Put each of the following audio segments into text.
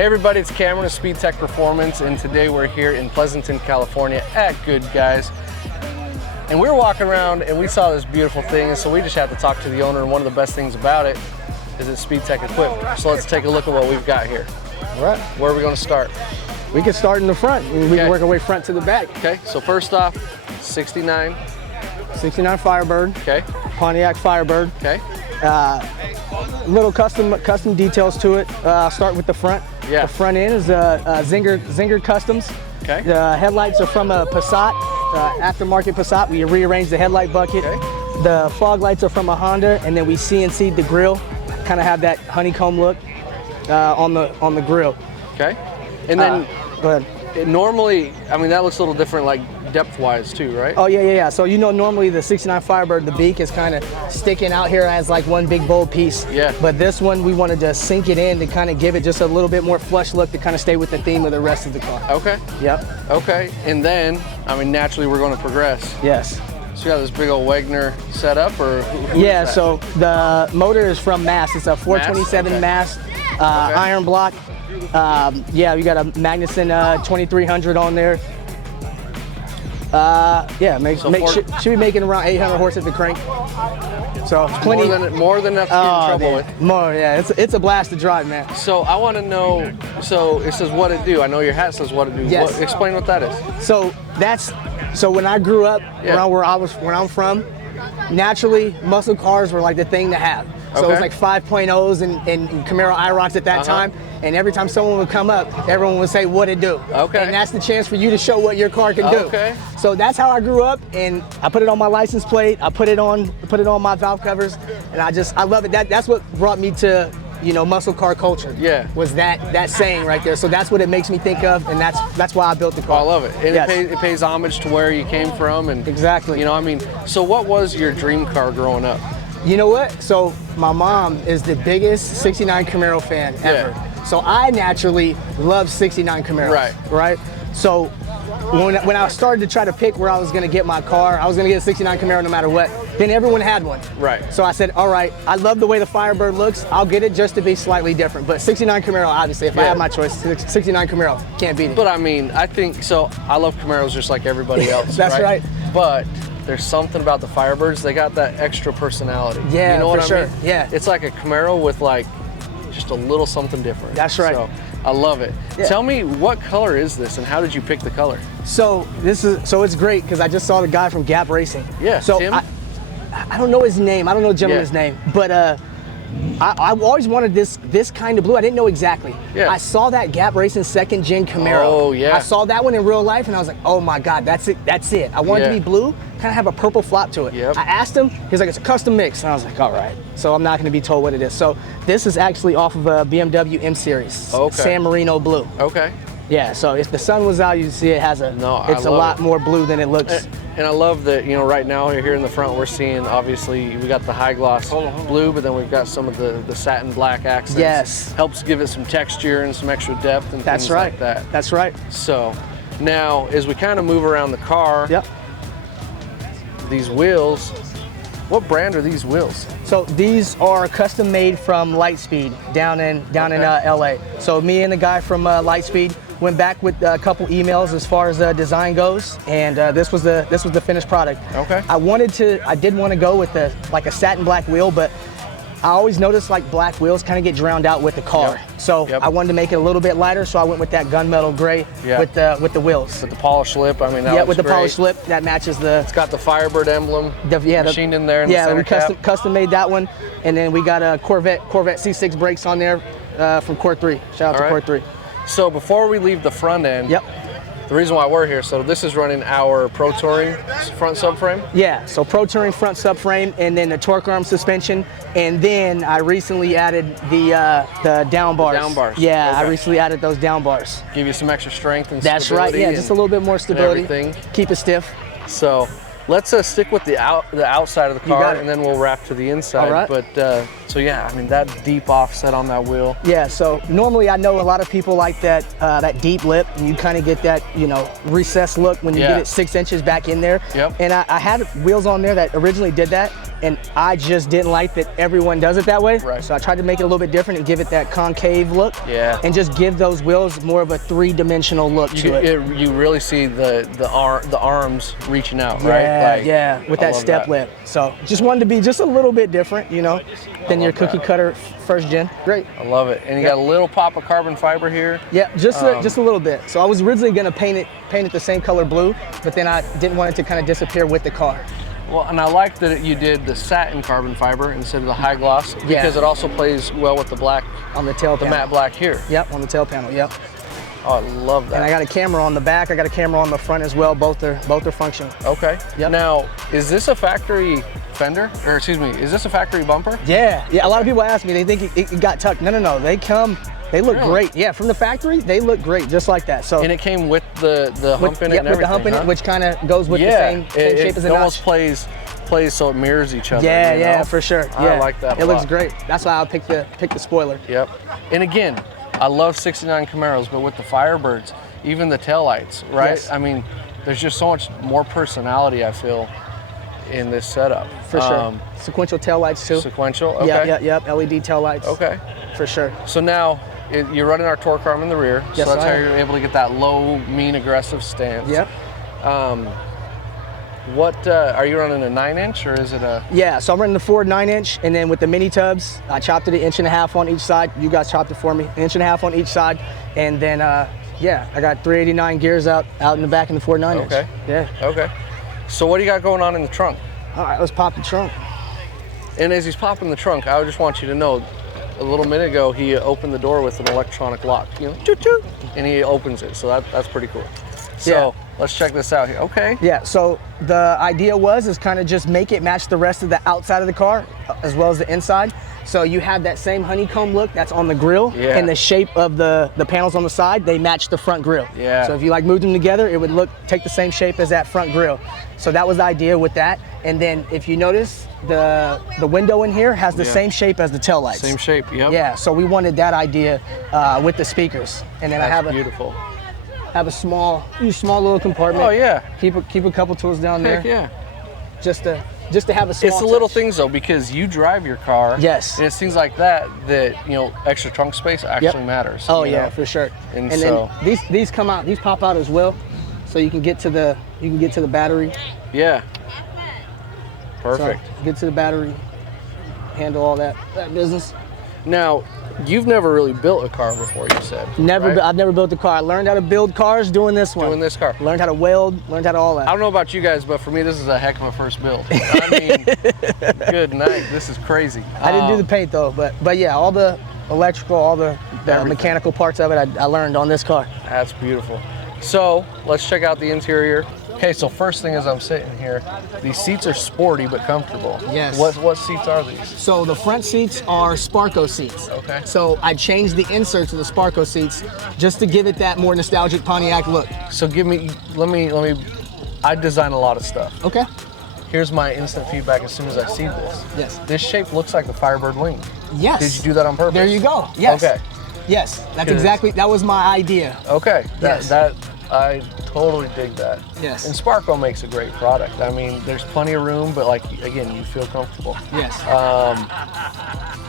Hey everybody, it's Cameron of Speedtech Performance, and today we're here in Pleasanton, California at Good Guys. And we were walking around and we saw this beautiful thing, and so we just had to talk to the owner, and one of the best things about it is it's Speedtech equipped. So let's take a look at what we've got here. All right. Where are we going to start? We can start in the front, and we can work our way front to the back. Okay, so first off, 69. 69 Firebird. Okay. Pontiac Firebird. Okay. Little custom details to it. I'll start with the front. Yeah. The front end is Zinger Customs. Okay. The headlights are from a Passat, aftermarket Passat. We rearranged the headlight bucket. Okay. The fog lights are from a Honda, and then we CNC'd the grill. Kind of have that honeycomb look on the grill. Okay. And then go ahead. Normally, I mean, that looks a little different, like depth-wise too, right? Oh yeah. So normally the 69 Firebird, the beak is kind of sticking out here as like one big bold piece. Yeah. But this one, we wanted to sink it in to kind of give it just a little bit more flush look to kind of stay with the theme of the rest of the car. Okay. Yep. Okay. And then, I mean, naturally we're going to progress. Yes. So you got this big old Wagner setup, or who yeah. is that? So the motor is from Mast. It's a 427 Mast iron block. Yeah, we got a Magnuson 2300 on there. Yeah, should be making around 800 horse at the crank. So plenty. More than enough to get in trouble with. More, yeah. It's a blast to drive, man. So I want to know. So it says what it do. I know your hat says what it do. Yes. Explain what that is. So when I grew up around where I'm from, naturally muscle cars were like the thing to have. So it was like 5.0s and Camaro IROCs at that time. And every time someone would come up, everyone would say, what it do? Okay. And that's the chance for you to show what your car can do. Okay. So that's how I grew up, and I put it on my license plate. I put it on my valve covers, and I love it. That's what brought me to, muscle car culture. Yeah. Was that saying right there. So that's what it makes me think of, and that's why I built the car. Oh, I love it. And it pays homage to where you came from, and exactly. I mean, so what was your dream car growing up? You know what? So my mom is the biggest 69 Camaro fan ever. Yeah. So I naturally love 69 Camaros. Right. So when I started to try to pick where I was going to get my car, I was going to get a 69 Camaro no matter what. Then everyone had one. Right. So I said, all right, I love the way the Firebird looks. I'll get it just to be slightly different. But 69 Camaro, obviously, if I had my choice, 69 Camaro, can't beat it. But I mean, I think, so I love Camaros just like everybody else. That's right. But there's something about the Firebirds, they got that extra personality. Yeah, you know what I mean? Yeah. It's like a Camaro with like just a little something different. That's right. So I love it. Yeah. Tell me, what color is this, and how did you pick the color? So it's great because I just saw the guy from Gap Racing. Yeah. So Tim? I don't know his name. I don't know the gentleman's name, but I always wanted this kind of blue. I didn't know exactly. Yeah. I saw that Gap Racing second gen Camaro. Oh yeah. I saw that one in real life, and I was like, oh my God, that's it. That's it. I wanted it to be blue, kind of have a purple flop to it. Yep. I asked him. He's like, it's a custom mix, and I was like, all right. So I'm not going to be told what it is. So this is actually off of a BMW M Series. Okay. San Marino blue. Okay. Yeah. So if the sun was out, you'd see it has a. No, it's a lot more blue than it looks. And I love that, right now here in the front we're seeing, obviously, we got the high gloss blue, but then we've got some of the satin black accents. Yes. Helps give it some texture and some extra depth and things like that. That's right. So now, as we kind of move around the car, these wheels, what brand are these wheels? So these are custom made from Lightspeed down in LA. So me and the guy from Lightspeed went back with a couple emails as far as design goes, and this was the finished product. Okay. I did want to go with like a satin black wheel, but I always noticed like black wheels kind of get drowned out with the car. Yep. So I wanted to make it a little bit lighter, so I went with that gunmetal gray with the wheels. With the polished lip, I mean, that looks with the great. Polished lip, that matches the. It's got the Firebird emblem machined in there in the center cap. We custom made that one, and then we got a Corvette C6 brakes on there from Core 3. Shout out to Core 3. So before we leave the front end, the reason why we're here, so this is running our Pro Touring front subframe? Yeah, so Pro Touring front subframe, and then the torque arm suspension, and then I recently added the down bars. The down bars. Yeah, I recently added those down bars. Give you some extra strength and stability. That's right, yeah, just a little bit more stability. Keep it stiff. So let's stick with the outside of the car, and then we'll wrap to the inside. All right. But So yeah, I mean, that deep offset on that wheel. Yeah, so normally I know a lot of people like that that deep lip, and you kind of get that, you know, recessed look when you get it 6 inches back in there. Yep. And I had wheels on there that originally did that, and I just didn't like that everyone does it that way. Right. So I tried to make it a little bit different and give it that concave look. Yeah. And just give those wheels more of a three-dimensional look to it. You really see the arms reaching out, Yeah, right? Like, yeah, with that step lip. So just wanted to be just a little bit different, you know, than your cookie cutter first gen. Great. I love it. And you got a little pop of carbon fiber here. Yeah, just a little bit. So I was originally gonna paint it the same color blue, but then I didn't want it to kind of disappear with the car. Well, and I like that you did the satin carbon fiber instead of the high gloss, because it also plays well with the black On the tail panel. matte black here. Yep, on the tail panel, yep. Oh, I love that. And I got a camera on the back, I got a camera on the front as well, both are functional. Okay. Yep. Now, is this a factory fender? Or excuse me, is this a factory bumper? Yeah, a lot of people ask me, they think it got tucked. No, they look great. Yeah, from the factory, they look great, just like that. So. And it came with the hump in it and everything, with the hump in it, which kind of goes with the same shape as a notch. It almost plays so it mirrors each other. Yeah, you know? yeah, for sure. Yeah. I like that a It looks lot. great. That's why I picked the spoiler. Yep. And again, I love 69 Camaros, but with the Firebirds, even the taillights, right? Yes. I mean, there's just so much more personality, I feel, in this setup. For sure. Sequential taillights too. Sequential, okay. Yep, LED taillights. Okay. For sure. So now, you're running our torque arm in the rear, Yes, so that's I how am. you're able to get that low, mean, aggressive stance. Yep. What, are you running a 9-inch or is it a? Yeah, so I'm running the Ford 9-inch, and then with the mini tubs, I chopped it 1.5 inches on each side. You guys chopped it for me, 1.5 inches on each side, and then yeah, I got 389 gears out in the back in the Ford 9-inch. Okay. Yeah. Okay. So what do you got going on in the trunk? All right, let's pop the trunk. And as he's popping the trunk, I just want you to know, a little minute ago, he opened the door with an electronic lock, you know, choo choo, and he opens it. So that's pretty cool. So let's check this out here. Okay. Yeah, so the idea is kind of just make it match the rest of the outside of the car as well as the inside. So you have that same honeycomb look that's on the grill, and the shape of the panels on the side, they match the front grill. Yeah. So if you like moved them together, it would take the same shape as that front grill. So that was the idea with that. And then if you notice, the window in here has the same shape as the taillights. Same shape, yep. Yeah, so we wanted that idea with the speakers. And then That's beautiful. have a small little compartment. Oh yeah. Keep a couple tools down Heck there. yeah. Just to have a small It's the little touch. things though, because you drive your car. Yes. And it's things like that you know, extra trunk space actually matters. Oh you yeah, know? for sure. And then these come out, these pop out as well, so you can get to the battery. Yeah. Perfect. So get to the battery, handle all that business. Now, you've never really built a car before, you said. Right? I've never built a car. I learned how to build cars doing this one. Doing this car. Learned how to weld, learned how to all that. I don't know about you guys, but for me, this is a heck of a first build. I mean, good night. This is crazy. I didn't do the paint though, but yeah, all the electrical, all the mechanical parts of it, I learned on this car. That's beautiful. So let's check out the interior. Okay, so first thing as I'm sitting here, these seats are sporty but comfortable. Yes. What seats are these? So the front seats are Sparco seats. Okay. So I changed the inserts of the Sparco seats just to give it that more nostalgic Pontiac look. So let me, I design a lot of stuff. Okay. Here's my instant feedback as soon as I see this. Yes. This shape looks like the Firebird wing. Yes. Did you do that on purpose? There you go. Yes. Okay. Yes, that was my idea. Okay. Yes. I totally dig that. Yes. And Sparco makes a great product. I mean, there's plenty of room, but like, again, you feel comfortable. Yes.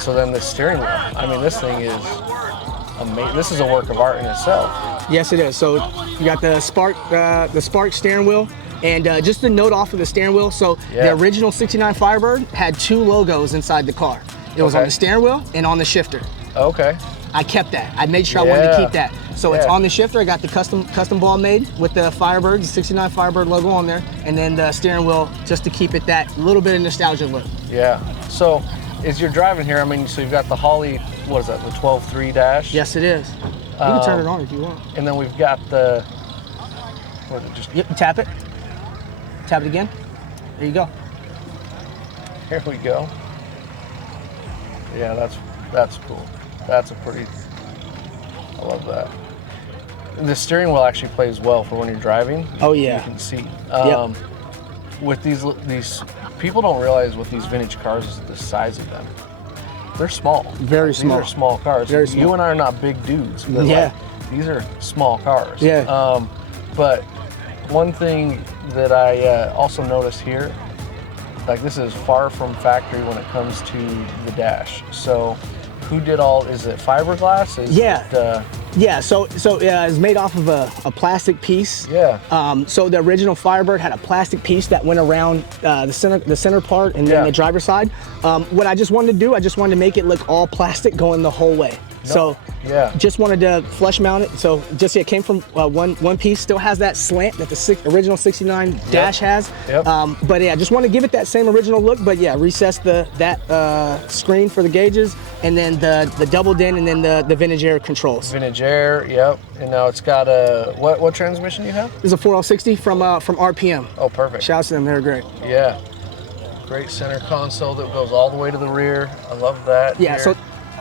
So then the steering wheel, I mean, this thing is amazing. This is a work of art in itself. Yes, it is. So you got the Spark steering wheel. And just a note off of the steering wheel, so the original 69 Firebird had 2 logos inside the car. It was on the steering wheel and on the shifter. Okay. I kept that. I made sure I wanted to keep that. So it's on the shifter. I got the custom ball made with the Firebird, the 69 Firebird logo on there, and then the steering wheel just to keep it that little bit of nostalgia look. Yeah. So as you're driving here, I mean, so you've got the Holley, what is that, the 12.3 dash? Yes, it is. You can turn it on if you want. And then we've got the, what is it, just, Yep, tap it. Tap it again. There you go. here we go. Yeah, that's cool. That's a pretty, I love that. The steering wheel actually plays well for when you're driving. Oh yeah. You can see. Yep. With these people don't realize with these vintage cars is the size of them. they're small. Very small. These are small cars. Very small. You and I are not big dudes. But Yeah. like, these are small cars. Yeah. But one thing that I also noticed here, like this is far from factory when it comes to the dash. So who did is it fiberglass? Yeah, so it's made off of a plastic piece. Yeah. So the original Firebird had a plastic piece that went around the center part and then the driver's side. What I just wanted to do, I just wanted to make it look all plastic going the whole way. So just wanted to flush mount it. So just it came from one piece. Still has that slant that the original 69 dash has. Yep. But yeah, just want to give it that same original look. But yeah, recess that screen for the gauges, and then the doubled in, and then the vintage air controls. Vintage air, yep. And now it's got a what transmission you have? This is a 4L60 from RPM. Oh, perfect. Shouts to them, they're great. Yeah. Great center console that goes all the way to the rear. I love that. Yeah. Here.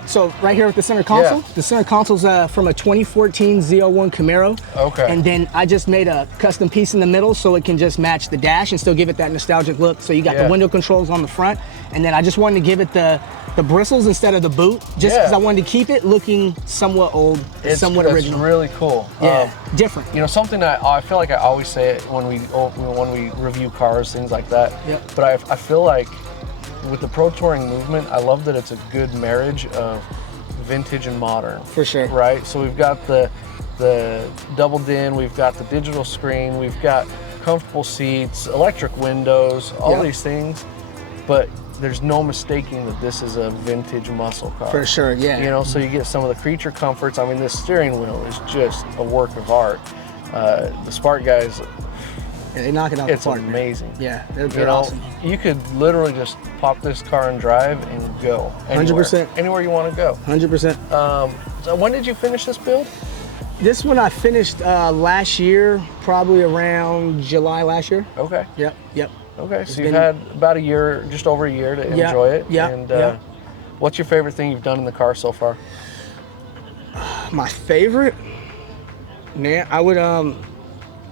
So right here with the center console, the center console's from a 2014 Z01 Camaro. Okay. And then I just made a custom piece in the middle so it can just match the dash and still give it that nostalgic look. So you got the window controls on the front, and then I just wanted to give it the bristles instead of the boot, just because I wanted to keep it looking somewhat old, somewhat original. It's really cool. Yeah, different. You know, something that I feel like I always say it when we review cars, things like that. Yep. But I feel like with the Pro Touring movement, I love that it's a good marriage of vintage and modern. For sure. Right? So we've got the doubled in, we've got the digital screen, we've got comfortable seats, electric windows, all these things. But there's no mistaking that this is a vintage muscle car. For sure, yeah. You know, so you get some of the creature comforts. I mean, this steering wheel is just a work of art. The Spark guys, they knock it out the park. It's amazing. Yeah, they're awesome. You could literally just pop this car and drive and go anywhere. 100%. Anywhere you want to go. 100%. So when did you finish this build? This one I finished last year, probably around July last year. Okay. Yep. Okay, so you've had about a year, just over a year to enjoy it. Yeah. And what's your favorite thing you've done in the car so far? My favorite? Man, I would,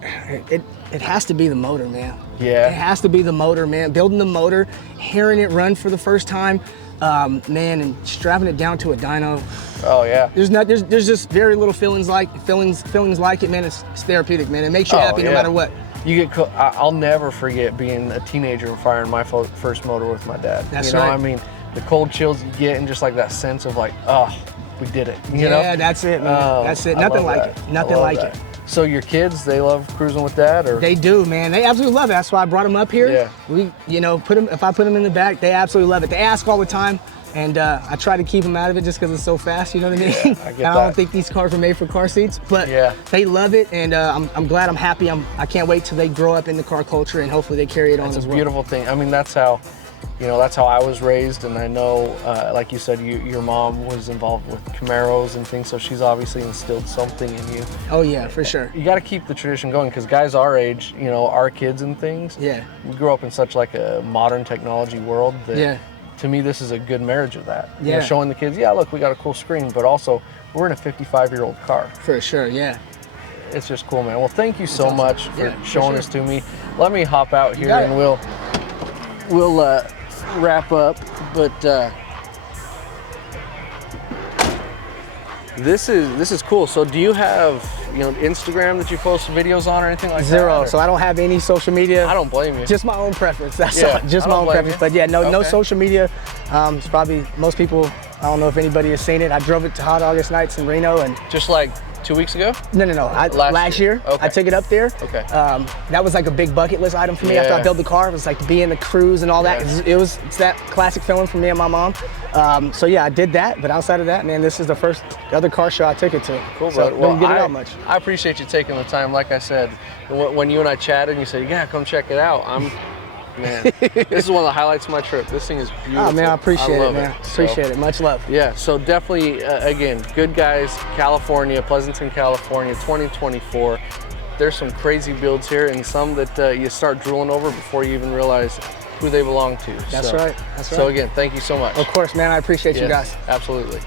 it has to be the motor, man. Yeah. It has to be the motor, man. Building the motor, hearing it run for the first time, man, and strapping it down to a dyno. Oh yeah. There's just very little feelings like it, man. It's therapeutic, man. It makes you happy no matter what. You get. I'll never forget being a teenager and firing my first motor with my dad. That's right. right. I mean, the cold chills you get, and just like that sense of like, oh, we did it. You know? Yeah, that's it, man. That's it. Nothing like it. Nothing like it. So your kids, they love cruising with Dad, or? They do, man. They absolutely love it. That's why I brought them up here. Yeah. We, if I put them in the back, they absolutely love it. They ask all the time, and I try to keep them out of it just because it's so fast. You know what I mean? Yeah, I get that. I don't think these cars were made for car seats, but they love it, and I'm glad. I'm happy. I can't wait till they grow up in the car culture, and hopefully they carry it on as well. It's a beautiful thing. I mean, that's how I was raised, and I know, like you said, your mom was involved with Camaros and things, so she's obviously instilled something in you. Oh yeah, for sure. You got to keep the tradition going, because guys our age, our kids and things, we grew up in such like a modern technology world that to me this is a good marriage of that. Yeah. Showing the kids, look, we got a cool screen, but also we're in a 55-year-old car. For sure, yeah. It's just cool, man. Well, thank you so much for showing this to me. Let me hop out here and we'll wrap up, but this is cool. So do you have Instagram that you post videos on or anything like that? Zero. So I don't have any social media. I don't blame you. Just my own preference. That's all. Just my own preference. But yeah, no social media. It's probably most people. I don't know if anybody has seen it. I drove it to Hot August Nights in Reno, and just like 2 weeks ago? No. Last year. Okay. I took it up there. Okay. That was like a big bucket list item for me after I built the car. It was like to be in the cruise and all that. It's that classic feeling for me and my mom. So yeah, I did that. But outside of that, man, this is the other car show I took it to. Cool, so bro. Well, don't get it out much. I appreciate you taking the time. Like I said, when you and I chatted, and you said, "Yeah, come check it out." Man, this is one of the highlights of my trip. This thing is beautiful. Oh man, I appreciate it, man. So, appreciate it. Much love. Yeah, so definitely, again, Good Guys, California, Pleasanton, California, 2024. There's some crazy builds here, and some that you start drooling over before you even realize who they belong to. That's right. That's right. So again, thank you so much. Of course, man. I appreciate you guys. Absolutely.